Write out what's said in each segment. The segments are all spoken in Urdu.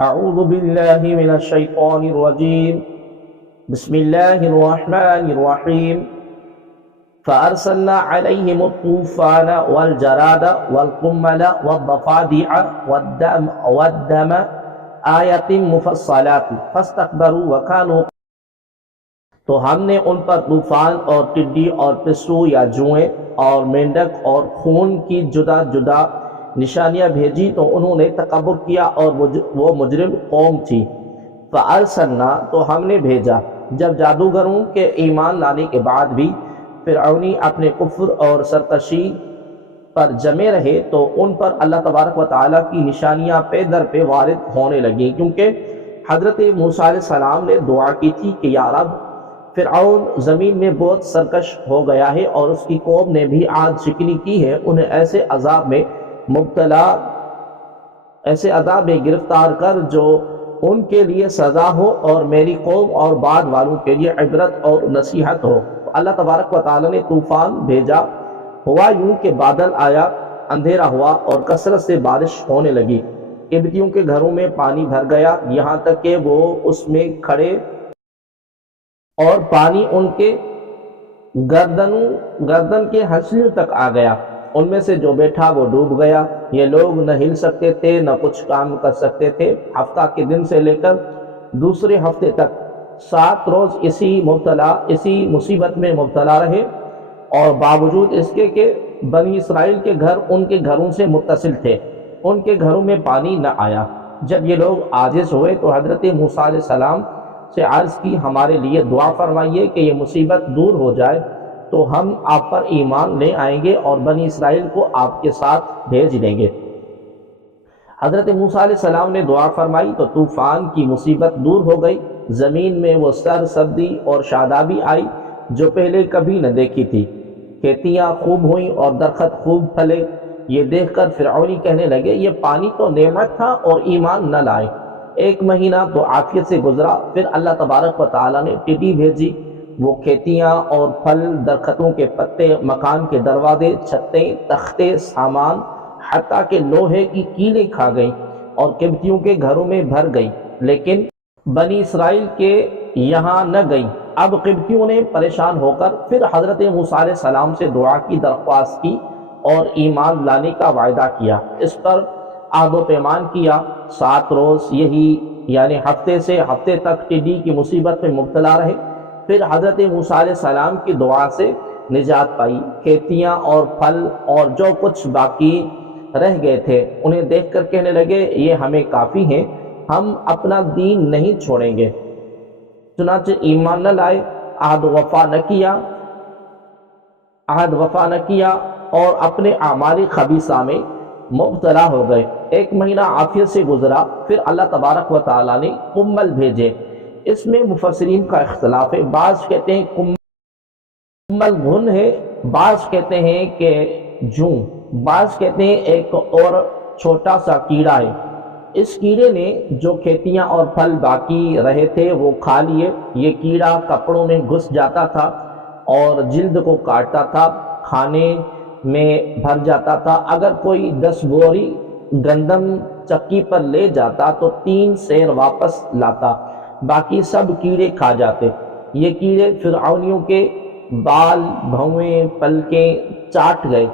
أعوذ بالله من الشيطان الرجيم بسم الله الرحمن الرحيم فأرسلنا عليهم الطوفان والجراد والقمل والضفادع والدم آيات مفصلات فاستكبروا وكانوا. تو ہم نے ان پر طوفان اور ٹڈی اور پسو یا جوئیں اور مینڈک اور خون کی جدا جدا نشانیاں بھیجی تو انہوں نے تکبر کیا اور وہ مجرم قوم تھی. فَأَرْسَلْنَا تو ہم نے بھیجا. جب جادوگروں کے ایمان لانے کے بعد بھی فرعونی اپنے کفر اور سرکشی پر جمے رہے تو ان پر اللہ تبارک و تعالیٰ کی نشانیاں پے در پہ وارد ہونے لگیں، کیونکہ حضرت موسیٰ علیہ السلام نے دعا کی تھی کہ یا رب، فرعون زمین میں بہت سرکش ہو گیا ہے اور اس کی قوم نے بھی عاج شکنی کی ہے، انہیں ایسے عذاب میں گرفتار کر جو ان کے لیے سزا ہو اور میری قوم اور بعد والوں کے لیے عبرت اور نصیحت ہو. اللہ تبارک و تعالیٰ نے طوفان بھیجا. ہوا یوں کہ بادل آیا، اندھیرا ہوا اور کثرت سے بارش ہونے لگی. قبطیوں کے گھروں میں پانی بھر گیا، یہاں تک کہ وہ اس میں کھڑے اور پانی ان کے گردن کے ہنسلیوں تک آ گیا. ان میں سے جو بیٹھا وہ ڈوب گیا. یہ لوگ نہ ہل سکتے تھے نہ کچھ کام کر سکتے تھے. ہفتہ کے دن سے لے کر دوسرے ہفتے تک 7 روز اسی مصیبت میں مبتلا رہے، اور باوجود اس کے کہ بنی اسرائیل کے گھر ان کے گھروں سے متصل تھے، ان کے گھروں میں پانی نہ آیا. جب یہ لوگ عاجز ہوئے تو حضرت موسیٰ علیہ السلام سے عرض کی، ہمارے لیے دعا فرمائیے کہ یہ مصیبت دور ہو جائے تو ہم آپ پر ایمان لے آئیں گے اور بنی اسرائیل کو آپ کے ساتھ بھیج دیں گے. حضرت موسیٰ علیہ السلام نے دعا فرمائی تو طوفان کی مصیبت دور ہو گئی. زمین میں وہ سرسبزی اور شادابی آئی جو پہلے کبھی نہ دیکھی تھی. کھیتیاں خوب ہوئیں اور درخت خوب پھلے. یہ دیکھ کر فرعونی کہنے لگے، یہ پانی تو نعمت تھا اور ایمان نہ لائے. 1 مہینہ تو عافیت سے گزرا، پھر اللہ تبارک و تعالیٰ نے ٹڈی بھیجی. وہ کھیتیاں اور پھل، درختوں کے پتے، مکان کے دروازے، چھتیں، تختے، سامان، حتیٰ کہ لوہے کی کیلیں کھا گئیں اور قبطیوں کے گھروں میں بھر گئی، لیکن بنی اسرائیل کے یہاں نہ گئیں. اب قبطیوں نے پریشان ہو کر پھر حضرت موسیٰ علیہ السلام سے دعا کی درخواست کی اور ایمان لانے کا وعدہ کیا. اس پر عہد و پیمان کیا. 7 روز یعنی ہفتے سے ہفتے تک ٹڈی کی مصیبت میں مبتلا رہے، پھر حضرت موسیٰ علیہ السلام کی دعا سے نجات پائی. کھیتیاں اور پھل اور جو کچھ باقی رہ گئے تھے انہیں دیکھ کر کہنے لگے، یہ ہمیں کافی ہیں، ہم اپنا دین نہیں چھوڑیں گے. چنانچہ ایمان نہ لائے، عہد وفا نہ کیا اور اپنے اعمال خبیثہ میں مبتلا ہو گئے. 1 مہینہ عافیت سے گزرا، پھر اللہ تبارک و تعالیٰ نے قمل بھیجے. اس میں مفسرین کا اختلاف ہے. بعض کہتے ہیں قمل گھن ہے، بعض کہتے ہیں کہ جوں، بعض کہتے ہیں ایک اور چھوٹا سا کیڑا ہے. اس کیڑے نے جو کھیتیاں اور پھل باقی رہے تھے وہ کھا لیے. یہ کیڑا کپڑوں میں گھس جاتا تھا اور جلد کو کاٹتا تھا، کھانے میں بھر جاتا تھا. اگر کوئی 10 بوری گندم چکی پر لے جاتا تو 3 سیر واپس لاتا، باقی سب کیڑے کھا جاتے. یہ کیڑے فرعونیوں کے بال، بھویں، پلکیں چاٹ گئے،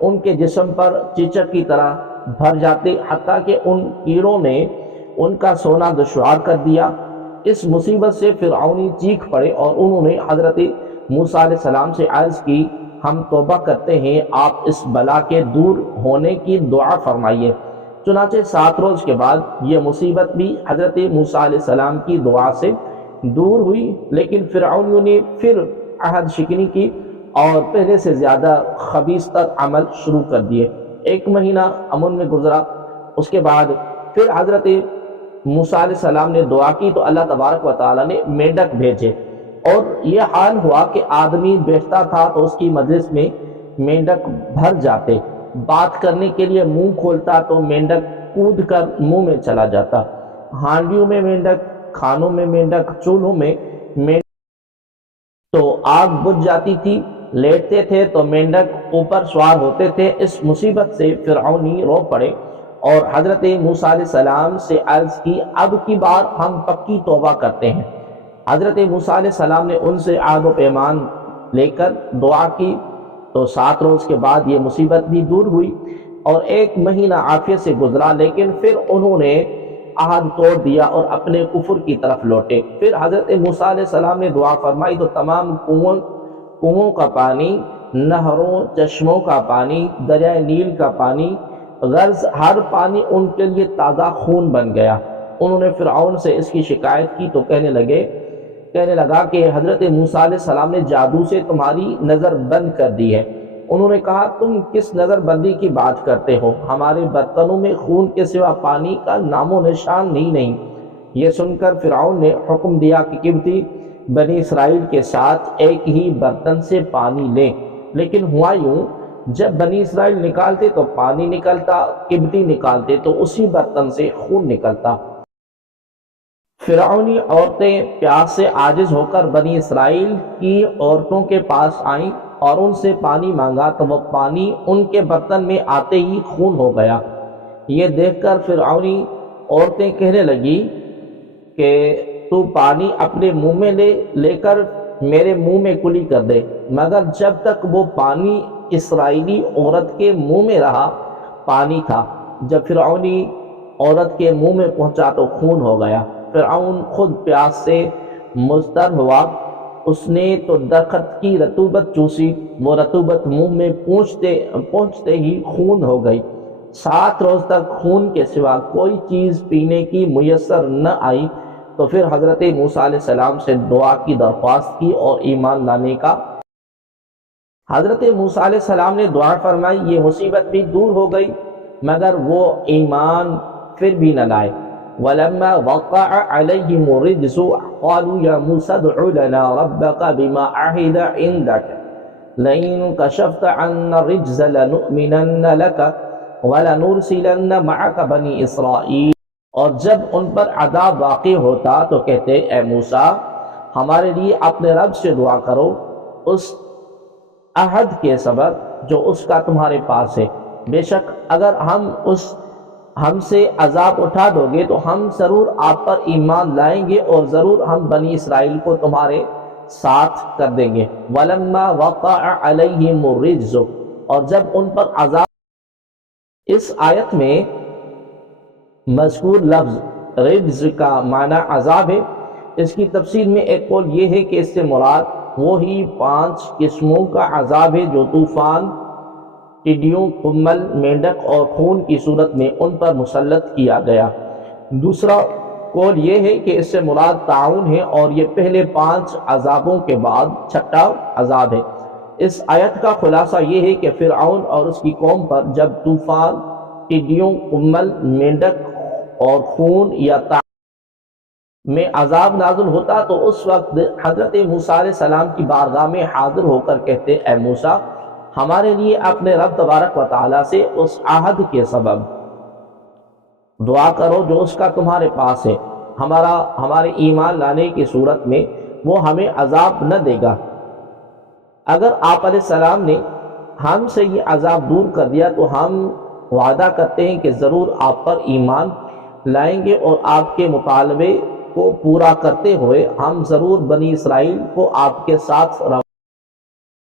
ان کے جسم پر چیچک کی طرح بھر جاتے، حتیٰ کہ ان کیڑوں نے ان کا سونا دشوار کر دیا. اس مصیبت سے فرعونی چیخ پڑے اور انہوں نے حضرت موسیٰ علیہ السلام سے عرض کی، ہم توبہ کرتے ہیں، آپ اس بلا کے دور ہونے کی دعا فرمائیے. چنانچہ 7 روز کے بعد یہ مصیبت بھی حضرت موسیٰ علیہ السلام کی دعا سے دور ہوئی، لیکن فرعونیوں نے پھر عہد شکنی کی اور پہلے سے زیادہ خبیث تر عمل شروع کر دیے. 1 مہینہ امن میں گزرا. اس کے بعد پھر حضرت موسیٰ علیہ السلام نے دعا کی تو اللہ تبارک و تعالیٰ نے مینڈک بھیجے، اور یہ حال ہوا کہ آدمی بیٹھتا تھا تو اس کی مجلس میں مینڈک بھر جاتے. بات کرنے کے لیے منہ کھولتا تو مینڈک کود کر منہ میں چلا جاتا. ہانڈیوں میں مینڈک، کھانوں میں مینڈک، چولہوں میں مینڈک. تو آگ بجھ جاتی تھی. لیٹتے تھے تو مینڈک اوپر سوار ہوتے تھے. اس مصیبت سے فرعونی رو پڑے اور حضرت موسیٰ علیہ السلام سے عرض کی اب کی بار ہم پکی توبہ کرتے ہیں۔ حضرت موسیٰ علیہ السلام نے ان سے عہد و پیمان لے کر دعا کی، تو 7 روز کے بعد یہ مصیبت بھی دور ہوئی اور 1 مہینہ عافیت سے گزرا، لیکن پھر انہوں نے عہد توڑ دیا اور اپنے کفر کی طرف لوٹے۔ پھر حضرت موسیٰ علیہ السلام نے دعا فرمائی تو تمام کنووں کا پانی، نہروں، چشموں کا پانی، دریائے نیل کا پانی، غرض ہر پانی ان کے لیے تازہ خون بن گیا۔ انہوں نے فرعون سے اس کی شکایت کی تو کہنے لگا کہ حضرت موسیٰ علیہ السلام نے جادو سے تمہاری نظر بند کر دی ہے۔ انہوں نے کہا تم کس نظر بندی کی بات کرتے ہو؟ ہمارے برتنوں میں خون کے سوا پانی کا نام و نشان نہیں۔ یہ سن کر فرعون نے حکم دیا کہ قبطی بنی اسرائیل کے ساتھ ایک ہی برتن سے پانی لیں، لیکن ہوا یوں جب بنی اسرائیل نکالتے تو پانی نکلتا، قبطی نکالتے تو اسی برتن سے خون نکلتا۔ فرعونی عورتیں پیاس سے عاجز ہو کر بنی اسرائیل کی عورتوں کے پاس آئیں اور ان سے پانی مانگا تو وہ پانی ان کے برتن میں آتے ہی خون ہو گیا۔ یہ دیکھ کر فرعونی عورتیں کہنے لگی کہ تو پانی اپنے منہ میں لے کر میرے منہ میں کلی کر دے، مگر جب تک وہ پانی اسرائیلی عورت کے منہ میں رہا پانی تھا، جب فرعونی عورت کے منہ میں پہنچا تو خون ہو گیا۔ فرعون خود پیاس سے مضطر ہوا، اس نے تو درخت کی رطوبت چوسی، وہ رطوبت منہ میں پہنچتے ہی خون ہو گئی۔ 7 روز تک خون کے سوا کوئی چیز پینے کی میسر نہ آئی، تو پھر حضرت موسیٰ علیہ السلام سے دعا کی درخواست کی اور ایمان لانے کا۔ حضرت موسیٰ علیہ السلام نے دعا فرمائی، یہ مصیبت بھی دور ہو گئی، مگر وہ ایمان پھر بھی نہ لائے۔ وَلَمَّا وَقَعَ عَلَيْهِمُ الرِّجْسُ قَالُوا يَا مُوسَى ادْعُ لَنَا رَبَّكَ بِمَا عَهِدَ عِندَكَ لَئِن كَشَفْتَ عَنَّا الرِّجْزَ لَنُؤْمِنَنَّ لَكَ وَلَنُرْسِلَنَّ مَعَكَ بَنِي إِسْرَائِيلَ۔ اور جب ان پر عذاب واقع ہوتا تو کہتے اے موسیٰ ہمارے لیے اپنے رب سے دعا کرو اس عہد کے سبب جو اس کا تمہارے پاس ہے، بے شک اگر ہم سے عذاب اٹھا دو گے تو ہم ضرور آپ پر ایمان لائیں گے اور ضرور ہم بنی اسرائیل کو تمہارے ساتھ کر دیں گے۔ وَلَمَّا وَقَعَ عَلَيْهِمُ الرِّجْزُ، اور جب ان پر عذاب۔ اس آیت میں مذکور لفظ رجز کا معنی عذاب ہے۔ اس کی تفسیر میں ایک قول یہ ہے کہ اس سے مراد وہی 5 قسموں کا عذاب ہے جو طوفان، ٹڈیوں، کمل، مینڈک اور خون کی صورت میں ان پر مسلط کیا گیا۔ دوسرا قول یہ ہے کہ اس سے مراد طاعون ہے اور یہ پہلے 5 عذابوں کے بعد 6واں عذاب ہے۔ اس آیت کا خلاصہ یہ ہے کہ فرعون اور اس کی قوم پر جب طوفان، ٹڈیوں، کمل، مینڈک اور خون یا طاعون میں عذاب نازل ہوتا تو اس وقت حضرت موسیٰ علیہ السلام کی بارگاہ میں حاضر ہو کر کہتے اے موسیٰ ہمارے لیے اپنے رب تبارک و تعالیٰ سے اس عہد کے سبب دعا کرو جو اس کا تمہارے پاس ہے، ہمارے ایمان لانے کی صورت میں وہ ہمیں عذاب نہ دے گا۔ اگر آپ علیہ السلام نے ہم سے یہ عذاب دور کر دیا تو ہم وعدہ کرتے ہیں کہ ضرور آپ پر ایمان لائیں گے اور آپ کے مطالبے کو پورا کرتے ہوئے ہم ضرور بنی اسرائیل کو آپ کے ساتھ رہوں۔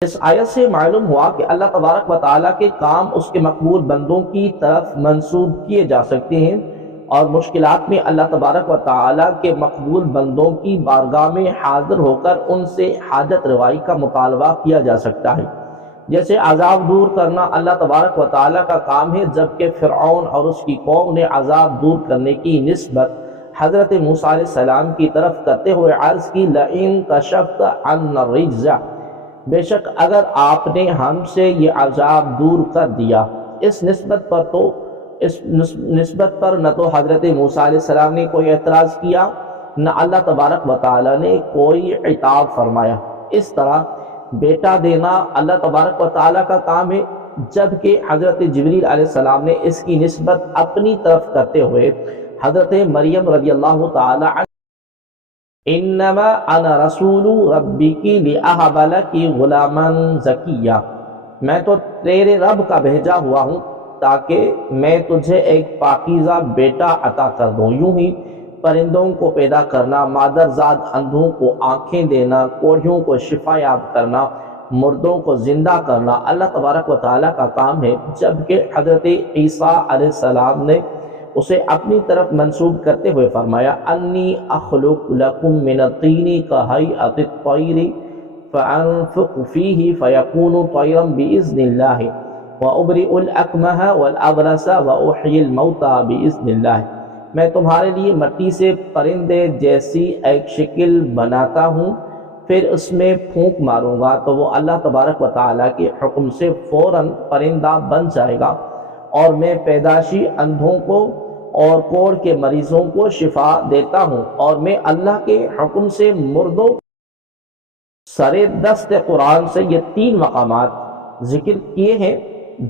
اس آیت سے معلوم ہوا کہ اللہ تبارک و تعالیٰ کے کام اس کے مقبول بندوں کی طرف منسوب کیے جا سکتے ہیں اور مشکلات میں اللہ تبارک و تعالیٰ کے مقبول بندوں کی بارگاہ میں حاضر ہو کر ان سے حاجت روائی کا مطالبہ کیا جا سکتا ہے۔ جیسے عذاب دور کرنا اللہ تبارک و تعالیٰ کا کام ہے، جبکہ فرعون اور اس کی قوم نے عذاب دور کرنے کی نسبت حضرت موسیٰ علیہ السلام کی طرف کرتے ہوئے عرض کی لئن کشفت عنا الرجز، بے شک اگر آپ نے ہم سے یہ عذاب دور کر دیا۔ اس نسبت پر نہ تو حضرت موسیٰ علیہ السلام نے کوئی اعتراض کیا، نہ اللہ تبارک و تعالیٰ نے کوئی عتاب فرمایا۔ اس طرح بیٹا دینا اللہ تبارک و تعالیٰ کا کام ہے، جبکہ حضرت جبریل علیہ السلام نے اس کی نسبت اپنی طرف کرتے ہوئے حضرت مریم رضی اللہ تعالیٰ عنہ انما انا رسول ربک لاہب لک غلاما زکیا، میں تو تیرے رب کا بھیجا ہوا ہوں تاکہ میں تجھے ایک پاکیزہ بیٹا عطا کر دوں۔ یوں ہی پرندوں کو پیدا کرنا، مادرزاد اندھوں کو آنکھیں دینا، کوڑھیوں کو شفا یاب کرنا، مردوں کو زندہ کرنا اللہ تبارک و تعالیٰ کا کام ہے۔ جبکہ حضرت عیسیٰ علیہ السلام نے اسے اپنی طرف منسوب کرتے ہوئے فرمایا انی اخلق لکم من الطین کہیئۃ الطیر فانفخ فیہ فیکون طیرا باذن اللہ وابرئ الاکمہ والابرص واحیی الموتى باذن اللہ۔ میں تمہارے لیے مٹی سے پرندے جیسی ایک شکل بناتا ہوں، پھر اس میں پھونک ماروں گا تو وہ اللہ تبارک و تعالیٰ کے حکم سے فوراً پرندہ بن جائے گا، اور میں پیدائشی اندھوں کو اور کوڑ کے مریضوں کو شفا دیتا ہوں، اور میں اللہ کے حکم سے مردوں سر دست قرآن سے یہ 3 مقامات ذکر کیے ہیں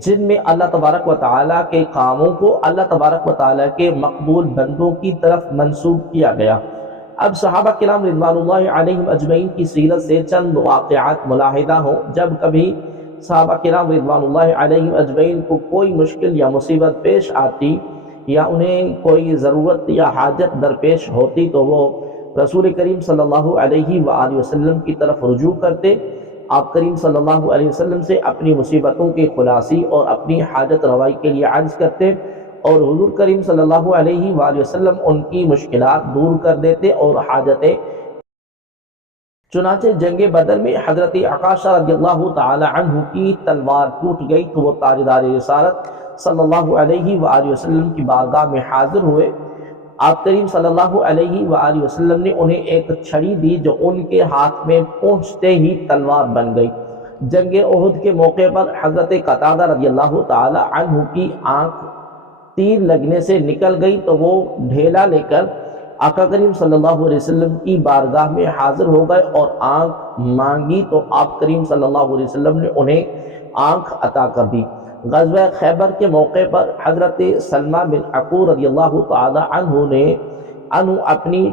جن میں اللہ تبارک و تعالیٰ کے کاموں کو اللہ تبارک و تعالیٰ کے مقبول بندوں کی طرف منسوب کیا گیا۔ اب صحابہ کرام رضوان اللہ علیہم اجمعین کی سیرت سے چند واقعات ملاحظہ ہوں۔ جب کبھی صحابہ کرام رضوان اللہ علیہم اجمعین کو کوئی مشکل یا مصیبت پیش آتی یا انہیں کوئی ضرورت یا حاجت درپیش ہوتی تو وہ رسول کریم صلی اللہ علیہ وآلہ وسلم کی طرف رجوع کرتے۔ آپ کریم صلی اللہ علیہ وسلم سے اپنی مصیبتوں کی خلاصی اور اپنی حاجت روائی کے لیے عرض کرتے، اور حضور کریم صلی اللہ علیہ وآلہ وسلم ان کی مشکلات دور کر دیتے اور حاجتیں۔ چنانچہ جنگ بدر میں حضرت عکاشہ رضی اللہ تعالی عنہ کی تلوار ٹوٹ گئی تو وہ تاجدار رسالت صلی اللہ علیہ وآلہ وسلم کی بارگاہ میں حاضر ہوئے۔ آپ کریم صلی اللہ علیہ وآلہ وسلم نے انہیں ایک چھڑی دی جو ان کے ہاتھ میں پہنچتے ہی تلوار بن گئی۔ جنگ احد کے موقع پر حضرت قتادہ رضی اللہ تعالی عنہ کی آنکھ تیر لگنے سے نکل گئی تو وہ ڈھیلا لے کر آقا کریم صلی اللہ علیہ وسلم کی بارگاہ میں حاضر ہو گئے اور آنکھ مانگی تو آپ کریم صلی اللہ علیہ وسلم نے انہیں آنکھ عطا کر دی۔ غزوہ خیبر کے موقع پر حضرت سلمہ بن عقور رضی اللہ تعالی عنہ نے اپنی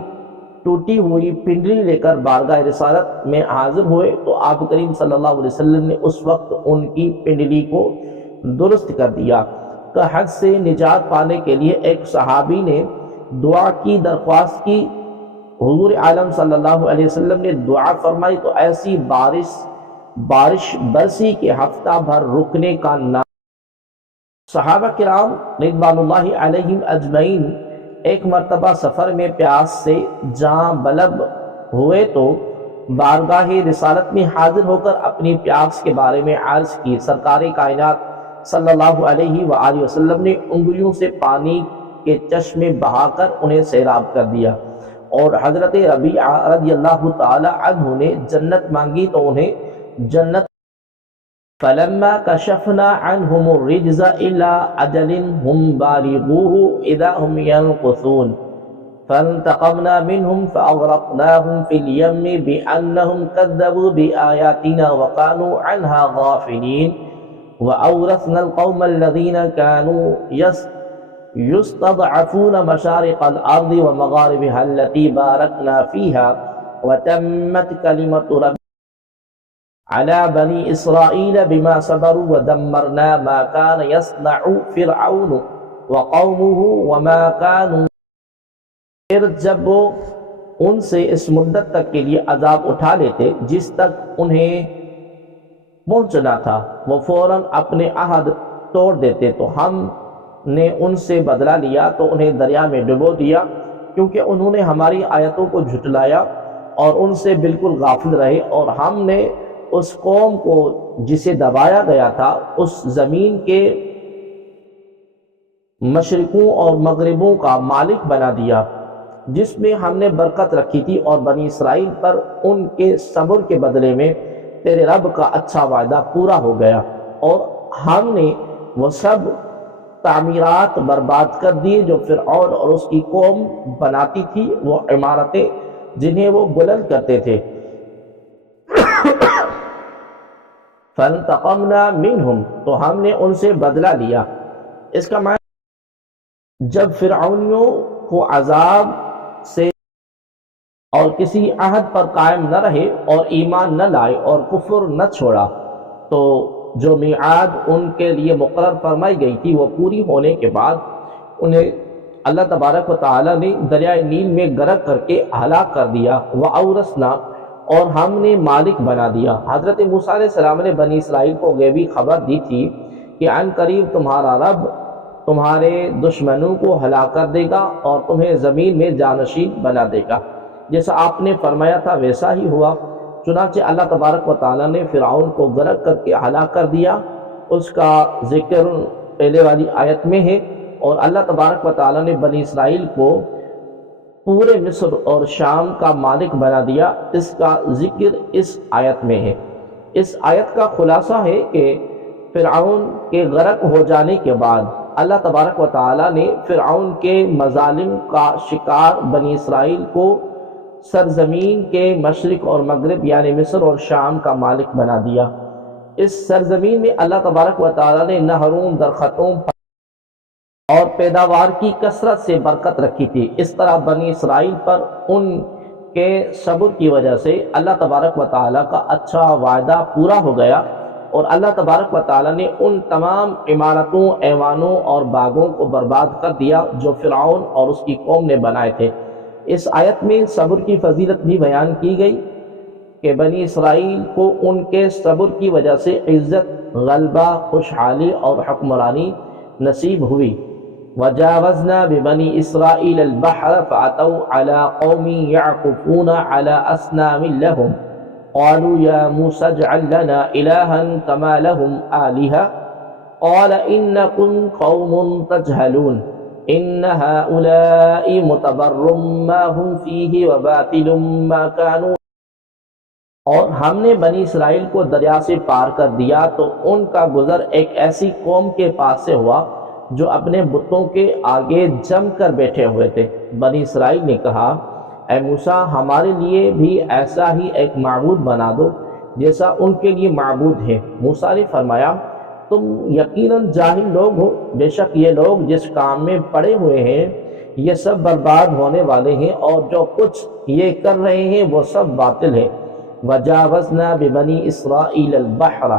ٹوٹی ہوئی پنڈلی لے کر بارگاہ رسالت میں حاضر ہوئے تو آپ کریم صلی اللہ علیہ وسلم نے اس وقت ان کی پنڈلی کو درست کر دیا۔ کہ حد سے نجات پانے کے لیے ایک صحابی نے دعا کی درخواست کی، حضور عالم صلی اللہ علیہ وسلم نے دعا فرمائی تو ایسی بارش برسی کہ ہفتہ بھر رکنے کا نام۔ صحابہ کرام رضوان اللہ علیہم اجمعین ایک مرتبہ سفر میں پیاس سے جاں بلب ہوئے تو بارگاہ رسالت میں حاضر ہو کر اپنی پیاس کے بارے میں عرض کی۔ سرکار کائنات صلی اللہ علیہ وآلہ وسلم نے انگلیوں سے پانی کے چشمے بہا کر انہیں سیراب کر دیا، اور حضرت ربیعہ رضی اللہ تعالی عنہ نے جنت مانگی تو انہیں جنت۔ فلما کشفنا عنہم الرجز الى اجل هم بالغوه اذا هم ينقصون فانتقمنا منهم فاغرقناهم في اليم بانهم كذبوا بآياتنا وكانوا عنها غافلين وأورثنا القوم الذين كانوا يستضعفون مشارق الأرض ومغاربها التي باركنا فيها وتمت كلمة ربك على بني إسرائيل بما صبروا ودمرنا ما كان يصنع فرعون وقومه وما كانوا۔ پھر جب وہ ان سے اس مدت تک کے لیے عذاب اٹھا لیتے جس تک انہیں پہنچنا تھا وہ فوراً اپنے عہد توڑ دیتے تو ہم نے ان سے بدلہ لیا تو انہیں دریا میں ڈبو دیا، کیونکہ انہوں نے ہماری آیتوں کو جھٹلایا اور ان سے بالکل غافل رہے، اور ہم نے اس قوم کو جسے دبایا گیا تھا اس زمین کے مشرقوں اور مغربوں کا مالک بنا دیا جس میں ہم نے برکت رکھی تھی، اور بنی اسرائیل پر ان کے صبر کے بدلے میں تیرے رب کا اچھا وعدہ پورا ہو گیا، اور ہم نے وہ سب تعمیرات برباد کر دیے جو فرعون اور اس کی قوم بناتی تھی، وہ عمارتیں جنہیں وہ بلند کرتے تھے۔ فانتقمنا منہم، تو ہم نے ان سے بدلہ لیا۔ اس کا معنی جب فرعونیوں کو عذاب سے اور کسی عہد پر قائم نہ رہے اور ایمان نہ لائے اور کفر نہ چھوڑا تو جو میعاد ان کے لیے مقرر فرمائی گئی تھی وہ پوری ہونے کے بعد انہیں اللہ تبارک و تعالی نے دریائے نیل میں غرق کر کے ہلاک کر دیا۔ وَأَوْرَثْنَا، اور ہم نے مالک بنا دیا۔ حضرت موسیٰ علیہ السلام نے بنی اسرائیل کو غیبی خبر دی تھی کہ عن قریب تمہارا رب تمہارے دشمنوں کو ہلاک کر دے گا اور تمہیں زمین میں جانشین بنا دے گا۔ جیسا آپ نے فرمایا تھا ویسا ہی ہوا۔ چنانچہ اللہ تبارک و تعالیٰ نے فرعون کو غرق کر کے ہلاک کر دیا۔ اس کا ذکر پہلے والی آیت میں ہے، اور اللہ تبارک و تعالیٰ نے بنی اسرائیل کو پورے مصر اور شام کا مالک بنا دیا، اس کا ذکر اس آیت میں ہے۔ اس آیت کا خلاصہ ہے کہ فرعون کے غرق ہو جانے کے بعد اللہ تبارک و تعالیٰ نے فرعون کے مظالم کا شکار بنی اسرائیل کو سرزمین کے مشرق اور مغرب یعنی مصر اور شام کا مالک بنا دیا۔ اس سرزمین میں اللہ تبارک و تعالیٰ نے نہروں، درختوں اور پیداوار کی کثرت سے برکت رکھی تھی۔ اس طرح بنی اسرائیل پر ان کے صبر کی وجہ سے اللہ تبارک و تعالیٰ کا اچھا وعدہ پورا ہو گیا، اور اللہ تبارک و تعالیٰ نے ان تمام عمارتوں، ایوانوں اور باغوں کو برباد کر دیا جو فرعون اور اس کی قوم نے بنائے تھے۔ اس آیت میں صبر کی فضیلت بھی بیان کی گئی کہ بنی اسرائیل کو ان کے صبر کی وجہ سے عزت، غلبہ، خوشحالی اور حکمرانی نصیب ہوئی۔ وَجَاوَزْنَا بِبَنِي إِسْرَائِيلَ الْبَحْرَ فَأَتَوْا عَلَىٰ قَوْمٍ يَعْكُفُونَ عَلَىٰ أَصْنَامٍ لَهُمْ قَالُوا يَا مُوسَى اجْعَل لَّنَا إِلَٰهًا كَمَا لَهُمْ آلِهَةٌ قَالَ إِنَّكُمْ قَوْمٌ تَجْهَلُونَ إِنَّ هَٰؤُلَاءِ مُتَبَرٌّ مَّا هُمْ فِيهِ وَبَاطِلٌ مَّا كَانُوا۔ اور ہم نے بنی اسرائیل کو دریا سے پار کر دیا تو ان کا گزر ایک ایسی قوم کے پاس سے ہوا جو اپنے بتوں کے آگے جم کر بیٹھے ہوئے تھے۔ بنی اسرائیل نے کہا اے موسیٰ ہمارے لیے بھی ایسا ہی ایک معبود بنا دو جیسا ان کے لیے معبود ہے۔ موسیٰ نے فرمایا تم یقیناً جاہل لوگ ہو، بے شک یہ لوگ جس کام میں پڑے ہوئے ہیں یہ سب برباد ہونے والے ہیں، اور جو کچھ یہ کر رہے ہیں وہ سب باطل ہے۔ وَجَاوَزْنَا بِبَنِي إِسْرَائِيلَ الْبَحْرَ،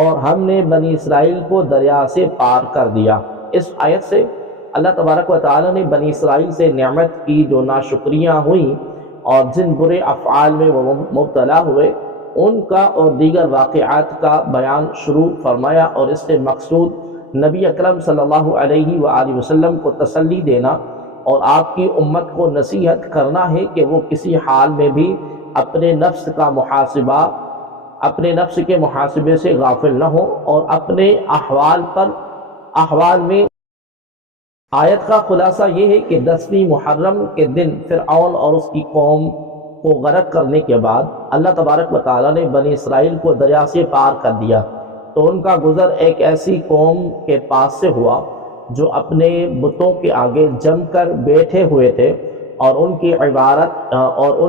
اور ہم نے بنی اسرائیل کو دریا سے پار کر دیا۔ اس آیت سے اللہ تبارک و تعالیٰ نے بنی اسرائیل سے نعمت کی جو ناشکریاں ہوئیں اور جن برے افعال میں وہ مبتلا ہوئے ان کا اور دیگر واقعات کا بیان شروع فرمایا، اور اس سے مقصود نبی اکرم صلی اللہ علیہ وآلہ وسلم کو تسلی دینا اور آپ کی امت کو نصیحت کرنا ہے کہ وہ کسی حال میں بھی اپنے نفس کا محاسبہ، اپنے نفس کے محاسبے سے غافل نہ ہو اور اپنے احوال میں۔ آیت کا خلاصہ یہ ہے کہ 10ویں محرم کے دن فرعون اور اس کی قوم کو غرق کرنے کے بعد اللہ تبارک و تعالیٰ نے بنی اسرائیل کو دریا سے پار کر دیا تو ان کا گزر ایک ایسی قوم کے پاس سے ہوا جو اپنے بتوں کے آگے جم کر بیٹھے ہوئے تھے اور ان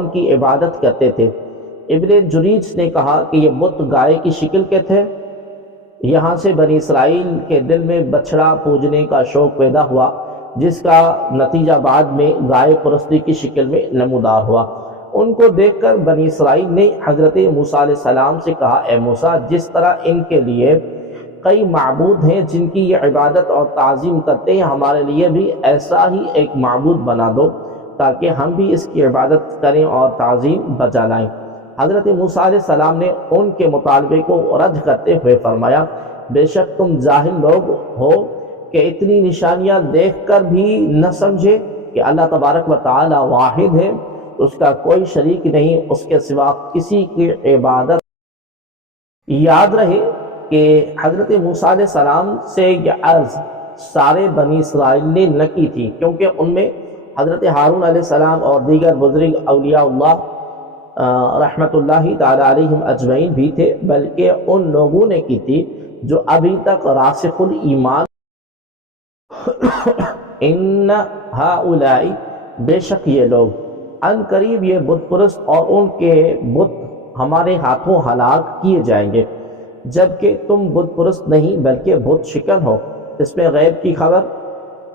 کی عبادت کرتے تھے۔ ابن جریج نے کہا کہ یہ بت گائے کی شکل کے تھے۔ یہاں سے بنی اسرائیل کے دل میں بچھڑا پوجنے کا شوق پیدا ہوا، جس کا نتیجہ بعد میں گائے پرستی کی شکل میں نمودار ہوا۔ ان کو دیکھ کر بنی اسرائیل نے حضرت موسیٰ علیہ السلام سے کہا اے موسیٰ جس طرح ان کے لیے کئی معبود ہیں جن کی یہ عبادت اور تعظیم کرتے ہیں، ہمارے لیے بھی ایسا ہی ایک معبود بنا دو تاکہ ہم بھی اس کی عبادت کریں اور تعظیم بجا لائیں۔ حضرت موسیٰ علیہ السلام نے ان کے مطالبے کو رد کرتے ہوئے فرمایا بے شک تم جاہل لوگ ہو کہ اتنی نشانیاں دیکھ کر بھی نہ سمجھے کہ اللہ تبارک و تعالی واحد ہے، اس کا کوئی شریک نہیں، اس کے سوا کسی کی عبادت۔ یاد رہے کہ حضرت موسیٰ علیہ السلام سے یہ عرض سارے بنی اسرائیل نے نہ کی تھی، کیونکہ ان میں حضرت ہارون علیہ السلام اور دیگر بزرگ اولیاء اللہ رحمت اللہ تعالی علیہم اجمعین بھی تھے، بلکہ ان لوگوں نے کی تھی جو ابھی تک راسخ الایمان ان ہؤلاء، بے شک یہ لوگ، ان قریب یہ بت پرست اور ان کے بت ہمارے ہاتھوں ہلاک کیے جائیں گے، جبکہ تم بت پرست نہیں بلکہ بت شکن ہو۔ اس میں غیب کی خبر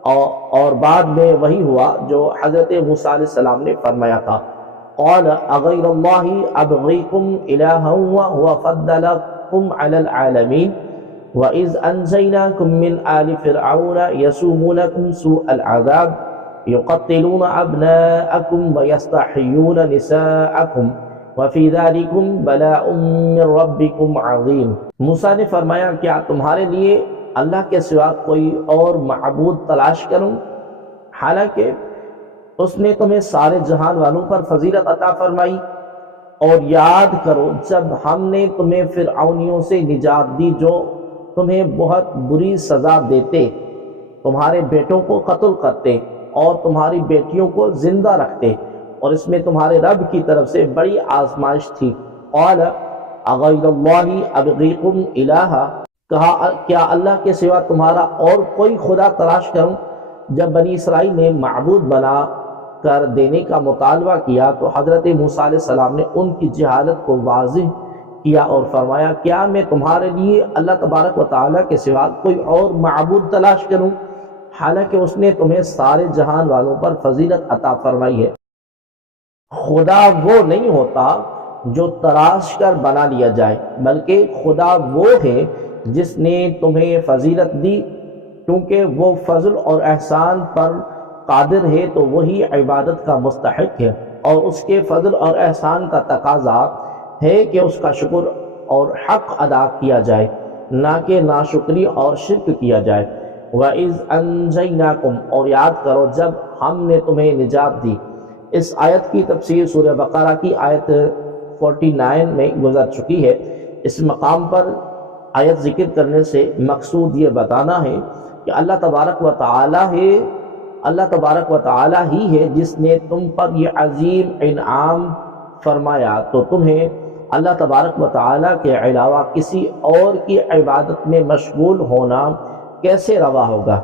اور بعد میں وہی ہوا جو حضرت موسیٰ علیہ السلام نے فرمایا تھا۔ قال اغیر اللہ ابغیکم الہا وهو فضلكم على العالمين وإذ أنجيناكم من آل فرعون يسومونكم سوء العذاب يقتلون أبناءكم ويستحيون نساءكم وفي ذلكم بلاء من ربكم عظيم۔ موسیٰ نے فرمایا کیا تمہارے لیے اللہ کے سوا کوئی اور معبود تلاش کروں، حالانکہ اس نے تمہیں سارے جہان والوں پر فضیلت عطا فرمائی۔ اور یاد کرو جب ہم نے تمہیں فرعونیوں سے نجات دی جو تمہیں بہت بری سزا دیتے، تمہارے بیٹوں کو قتل کرتے اور تمہاری بیٹیوں کو زندہ رکھتے، اور اس میں تمہارے رب کی طرف سے بڑی آزمائش تھی۔ قال اغیر اللہ ابغیکم الہا، کہا کیا اللہ کے سوا تمہارا اور کوئی خدا تلاش کروں؟ جب بنی اسرائیل نے معبود بنا کر دینے کا مطالبہ کیا تو حضرت موسیٰ علیہ السلام نے ان کی جہالت کو واضح کیا اور فرمایا کیا میں تمہارے لیے اللہ تبارک و تعالیٰ کے سوا کوئی اور معبود تلاش کروں، حالانکہ اس نے تمہیں سارے جہان والوں پر فضیلت عطا فرمائی ہے۔ خدا وہ نہیں ہوتا جو تراش کر بنا لیا جائے، بلکہ خدا وہ ہے جس نے تمہیں فضیلت دی، کیونکہ وہ فضل اور احسان پر قادر ہے تو وہی عبادت کا مستحق ہے، اور اس کے فضل اور احسان کا تقاضا ہے کہ اس کا شکر اور حق ادا کیا جائے، نہ کہ ناشکری اور شرک کیا جائے۔ وَإِذْ أَنْجَيْنَاكُمْ، اور یاد کرو جب ہم نے تمہیں نجات دی۔ اس آیت کی تفسیر سورہ بقرہ کی آیت 49 میں گزر چکی ہے۔ اس مقام پر آیت ذکر کرنے سے مقصود یہ بتانا ہے کہ اللہ تبارک و تعالی ہی ہے جس نے تم پر یہ عظیم انعام فرمایا، تو تمہیں اللہ تبارک و تعالی کے علاوہ کسی اور کی عبادت میں مشغول ہونا کیسے روا ہوگا؟